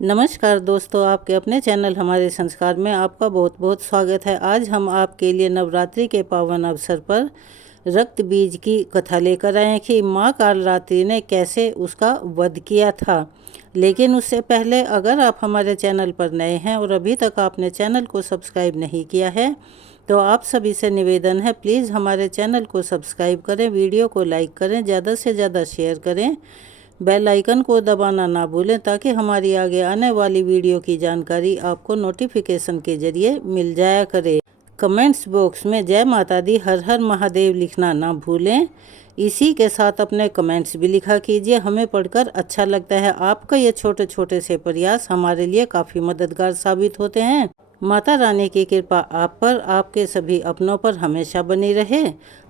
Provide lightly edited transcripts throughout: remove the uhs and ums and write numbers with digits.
नमस्कार दोस्तों, आपके अपने चैनल हमारे संस्कार में आपका बहुत बहुत स्वागत है। आज हम आपके लिए नवरात्रि के पावन अवसर पर रक्त बीज की कथा लेकर आए हैं कि माँ कालरात्रि ने कैसे उसका वध किया था। लेकिन उससे पहले अगर आप हमारे चैनल पर नए हैं और अभी तक आपने चैनल को सब्सक्राइब नहीं किया है तो आप सभी से निवेदन है, प्लीज़ हमारे चैनल को सब्सक्राइब करें, वीडियो को लाइक करें, ज़्यादा से ज़्यादा शेयर करें, बेल आइकन को दबाना ना भूलें ताकि हमारी आगे आने वाली वीडियो की जानकारी आपको नोटिफिकेशन के जरिए मिल जाया करे। कमेंट्स बॉक्स में जय माता दी हर हर महादेव लिखना ना भूलें। इसी के साथ अपने कमेंट्स भी लिखा कीजिए, हमें पढ़कर अच्छा लगता है। आपका ये छोटे छोटे से प्रयास हमारे लिए काफ़ी मददगार साबित होते हैं। माता रानी की कृपा आप पर, आपके सभी अपनों पर हमेशा बनी रहे।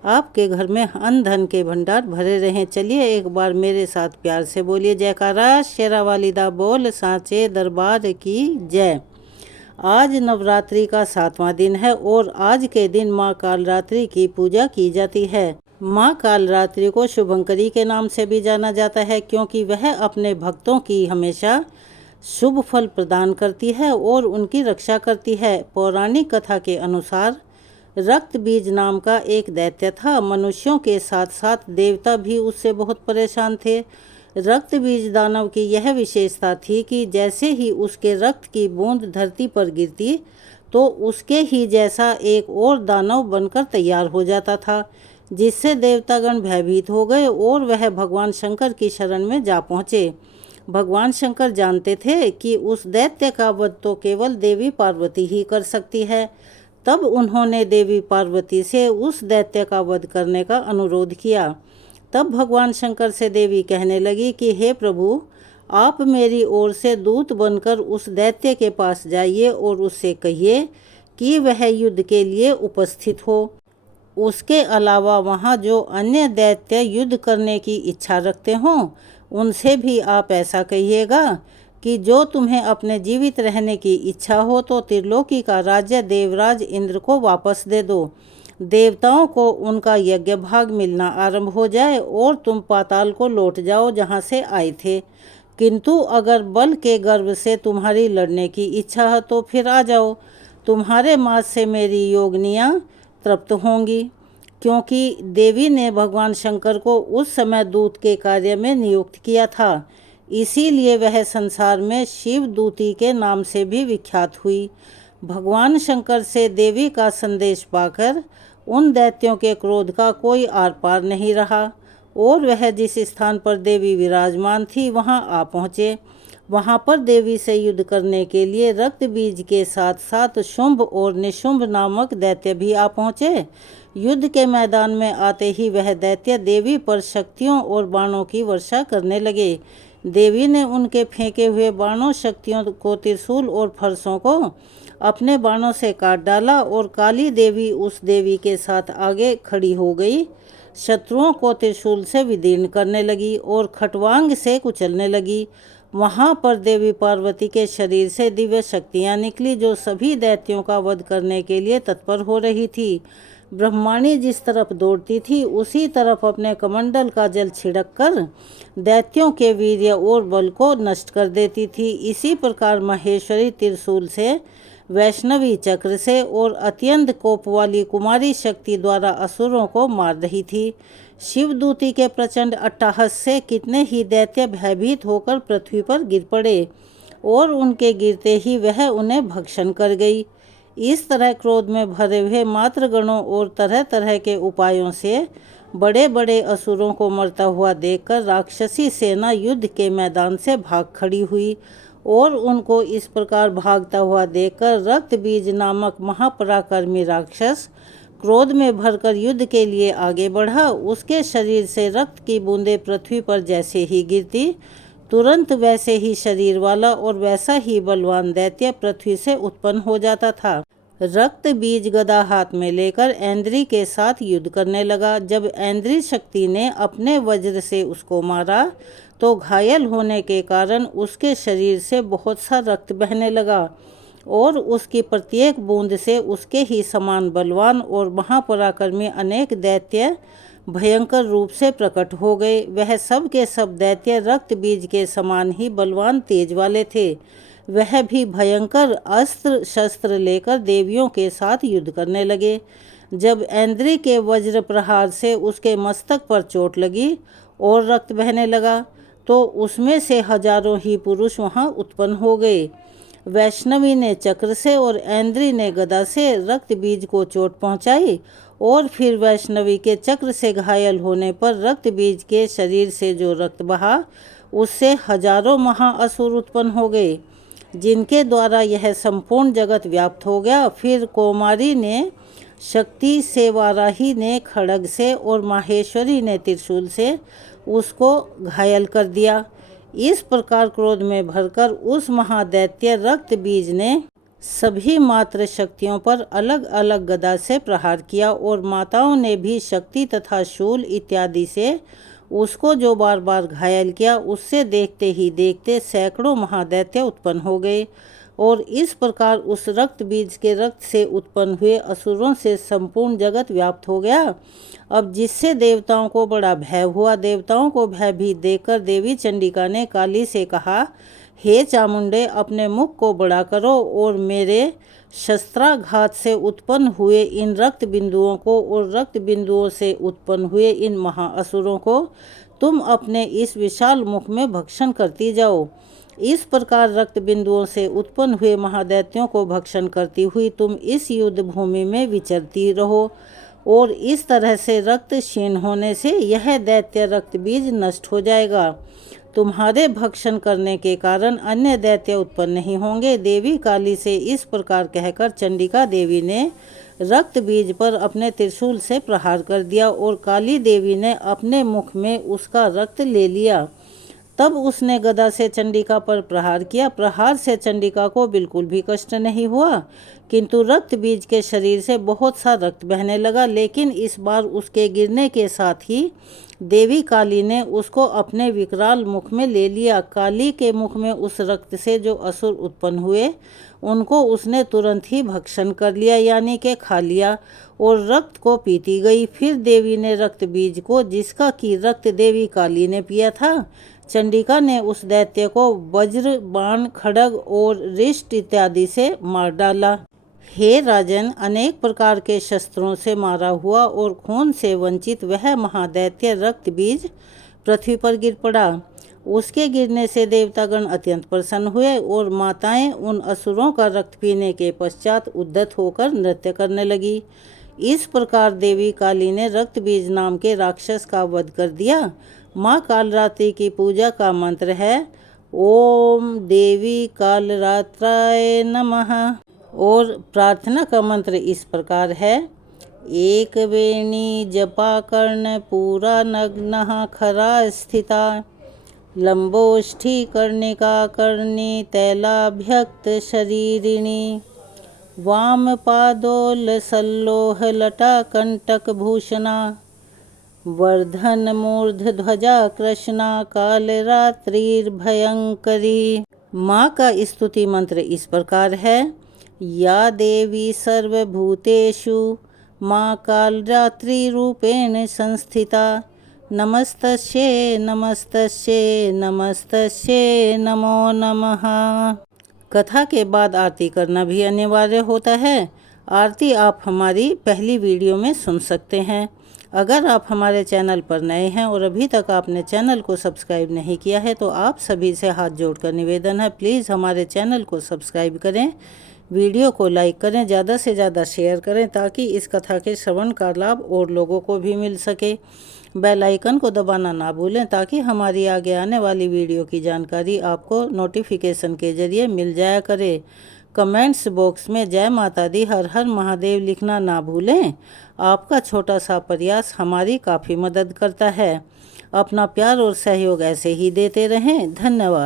आपके घर में अन्न धन के भंडार भरे रहें। चलिए एक बार मेरे साथ प्यार से बोलिए जयकारा शेरा वालिदा बोल सांचे दरबार की जय। आज नवरात्रि का 7वां दिन है और आज के दिन माँ कालरात्रि की पूजा की जाती है। माँ कालरात्रि को शुभंकरी के नाम से भी जाना जाता है क्योंकि वह अपने भक्तों की हमेशा शुभ फल प्रदान करती है और उनकी रक्षा करती है। पौराणिक कथा के अनुसार रक्त बीज नाम का एक दैत्य था। मनुष्यों के साथ साथ देवता भी उससे बहुत परेशान थे। रक्त बीज दानव की यह विशेषता थी कि जैसे ही उसके रक्त की बूंद धरती पर गिरती तो उसके ही जैसा एक और दानव बनकर तैयार हो जाता था, जिससे देवतागण भयभीत हो गए और वह भगवान शंकर की शरण में जा पहुँचे। भगवान शंकर जानते थे कि उस दैत्य का वध तो केवल देवी पार्वती ही कर सकती है। तब उन्होंने देवी पार्वती से उस दैत्य का वध करने का अनुरोध किया। तब भगवान शंकर से देवी कहने लगी कि हे प्रभु, आप मेरी ओर से दूत बनकर उस दैत्य के पास जाइए और उससे कहिए कि वह युद्ध के लिए उपस्थित हो। उसके अलावा वहाँ जो अन्य दैत्य युद्ध करने की इच्छा रखते हों उनसे भी आप ऐसा कहिएगा कि जो तुम्हें अपने जीवित रहने की इच्छा हो तो त्रिलोकी का राज्य देवराज इंद्र को वापस दे दो। देवताओं को उनका यज्ञ भाग मिलना आरंभ हो जाए और तुम पाताल को लौट जाओ जहाँ से आए थे। किंतु अगर बल के गर्व से तुम्हारी लड़ने की इच्छा है तो फिर आ जाओ, तुम्हारे मार्ग से मेरी योगनियाँ तृप्त होंगी। क्योंकि देवी ने भगवान शंकर को उस समय दूत के कार्य में नियुक्त किया था, इसीलिए वह संसार में शिव दूती के नाम से भी विख्यात हुई। भगवान शंकर से देवी का संदेश पाकर उन दैत्यों के क्रोध का कोई आर पार नहीं रहा और वह जिस स्थान पर देवी विराजमान थी वहां आ पहुँचे। वहां पर देवी से युद्ध करने के लिए रक्त बीज के साथ साथ शुंभ और निशुंभ नामक दैत्य भी आ पहुँचे। युद्ध के मैदान में आते ही वह दैत्य देवी पर शक्तियों और बाणों की वर्षा करने लगे। देवी ने उनके फेंके हुए बाणों शक्तियों को, त्रिशूल और फरसों को अपने बाणों से काट डाला और काली देवी उस देवी के साथ आगे खड़ी हो गई। शत्रुओं को त्रिशूल से विदीर्ण करने लगी और खटवांग से कुचलने लगी। वहां पर देवी पार्वती के शरीर से दिव्य शक्तियां निकली जो सभी दैत्यों का वध करने के लिए तत्पर हो रही थी। ब्रह्माणी जिस तरफ दौड़ती थी उसी तरफ अपने कमंडल का जल छिड़क कर दैत्यों के वीर्य और बल को नष्ट कर देती थी। इसी प्रकार महेश्वरी त्रिशूल से, वैष्णवी चक्र से और अत्यंत कोप वाली कुमारी शक्ति द्वारा असुरों को मार रही थी। शिवदूती के प्रचंड अट्टहास से कितने ही दैत्य भयभीत होकर पृथ्वी पर गिर पड़े और उनके गिरते ही वह उन्हें भक्षण कर गई। इस तरह क्रोध में भरे हुए मातृगणों और तरह तरह के उपायों से बड़े बड़े असुरों को मरता हुआ देखकर राक्षसी सेना युद्ध के मैदान से भाग खड़ी हुई और उनको इस प्रकार भागता हुआ देखकर रक्त बीज नामक महापराक्रमी राक्षस क्रोध में भरकर युद्ध के लिए आगे बढ़ा। उसके शरीर से रक्त की बूंदें पृथ्वी पर जैसे ही गिरती तुरंत वैसे ही शरीर वाला और वैसा ही बलवान दैत्य पृथ्वी से उत्पन्न हो जाता था। रक्त बीज गदा हाथ में लेकर ऐन्द्री के साथ युद्ध करने लगा। जब ऐन्द्री शक्ति ने अपने वज्र से उसको मारा तो घायल होने के कारण उसके शरीर से बहुत सा रक्त बहने लगा और उसकी प्रत्येक बूंद से उसके ही समान बलवान और महापराक्रमी अनेक दैत्य भयंकर रूप से प्रकट हो गए। वह सब के सब दैत्य रक्त बीज के समान ही बलवान तेज वाले थे। वह भी भयंकर अस्त्र शस्त्र लेकर देवियों के साथ युद्ध करने लगे। जब ऐन्द्री के वज्र प्रहार से उसके मस्तक पर चोट लगी और रक्त बहने लगा तो उसमें से हजारों ही पुरुष वहां उत्पन्न हो गए। वैष्णवी ने चक्र से और ऐन्द्री ने गदा से रक्त बीज को चोट पहुंचाई और फिर वैष्णवी के चक्र से घायल होने पर रक्त बीज के शरीर से जो रक्त बहा उससे हजारों महाअसुर उत्पन्न हो गए, जिनके द्वारा यह संपूर्ण जगत व्याप्त हो गया। फिर कौमारी ने शक्ति से, वाराही ने खड्ग से और माहेश्वरी ने त्रिशूल से उसको घायल कर दिया। इस प्रकार क्रोध में भरकर उस महादैत्य रक्त बीज ने सभी मात्र शक्तियों पर अलग अलग गदा से प्रहार किया और माताओं ने भी शक्ति तथा शूल इत्यादि से उसको जो बार बार घायल किया, उससे देखते ही देखते सैकड़ों महादैत्य उत्पन्न हो गए और इस प्रकार उस रक्त बीज के रक्त से उत्पन्न हुए असुरों से संपूर्ण जगत व्याप्त हो गया। अब जिससे देवताओं को बड़ा भय हुआ। देवताओं को भयभीत देखकर देवी चंडिका ने काली से कहा, हे चामुंडे, अपने मुख को बड़ा करो और मेरे शस्त्राघात से उत्पन्न हुए इन रक्त बिंदुओं को और रक्त बिंदुओं से उत्पन्न हुए इन महाअसुरों को तुम अपने इस विशाल मुख में भक्षण करती जाओ। इस प्रकार रक्त बिंदुओं से उत्पन्न हुए महादैत्यों को भक्षण करती हुई तुम इस युद्ध भूमि में विचरती रहो और इस तरह से रक्त क्षीण होने से यह दैत्य रक्त बीज नष्ट हो जाएगा। तुम्हारे भक्षण करने के कारण अन्य दैत्य उत्पन्न नहीं होंगे। देवी काली से इस प्रकार कहकर चंडिका देवी ने रक्त बीज पर अपने त्रिशूल से प्रहार कर दिया और काली देवी ने अपने मुख में उसका रक्त ले लिया। तब उसने गदा से चंडिका पर प्रहार किया। प्रहार से चंडिका को बिल्कुल भी कष्ट नहीं हुआ, किंतु रक्त बीज के शरीर से बहुत सा रक्त बहने लगा। लेकिन इस बार उसके गिरने के साथ ही देवी काली ने उसको अपने विकराल मुख में ले लिया। काली के मुख में उस रक्त से जो असुर उत्पन्न हुए उनको उसने तुरंत ही भक्षण कर लिया, यानी कि खा लिया और रक्त को पीती गई। फिर देवी ने रक्त बीज को, जिसका कि रक्त देवी काली ने पिया था, चंडिका ने उस दैत्य को वज्र, बाण, खड्ग और रिष्ट इत्यादि से मार डाला। हे राजन, अनेक प्रकार के शस्त्रों से मारा हुआ और खून से वंचित वह महादैत्य रक्त बीज पृथ्वी पर गिर पड़ा। उसके गिरने से देवतागण अत्यंत प्रसन्न हुए और माताएं उन असुरों का रक्त पीने के पश्चात उद्धत होकर नृत्य करने लगी। इस प्रकार देवी काली ने रक्त बीज नाम के राक्षस का वध कर दिया। माँ कालरात्रि की पूजा का मंत्र है ओम देवी कालरात्राय नमः और प्रार्थना का मंत्र इस प्रकार है, एक वेणी जपा कर्ण पूरा नग्नः खरा स्थिता, लंबोष्ठी कर्णिका कर्णी तैलाभ्यक्त शरीरिणी, वाम पादोल सल्लोह लटा कंटक भूषणा, वर्धन मूर्ध ध्वजा कृष्णा कालरात्रिर्भयंकरी। माँ का स्तुति मंत्र इस प्रकार है, या देवी सर्वभूतेषु माँ कालरात्रि रूपेण संस्थिता, नमस्तस्यै नमस्तस्यै नमस्तस्यै नमो नमः। कथा के बाद आरती करना भी अनिवार्य होता है। आरती आप हमारी पहली वीडियो में सुन सकते हैं। अगर आप हमारे चैनल पर नए हैं और अभी तक आपने चैनल को सब्सक्राइब नहीं किया है तो आप सभी से हाथ जोड़कर निवेदन है, प्लीज़ हमारे चैनल को सब्सक्राइब करें, वीडियो को लाइक करें, ज़्यादा से ज़्यादा शेयर करें ताकि इस कथा के श्रवण का लाभ और लोगों को भी मिल सके। बेल आइकन को दबाना ना भूलें ताकि हमारी आगे आने वाली वीडियो की जानकारी आपको नोटिफिकेशन के ज़रिए मिल जाया करे। कमेंट्स बॉक्स में जय माता दी, हर हर महादेव लिखना ना भूलें। आपका छोटा सा प्रयास हमारी काफ़ी मदद करता है। अपना प्यार और सहयोग ऐसे ही देते रहें। धन्यवाद।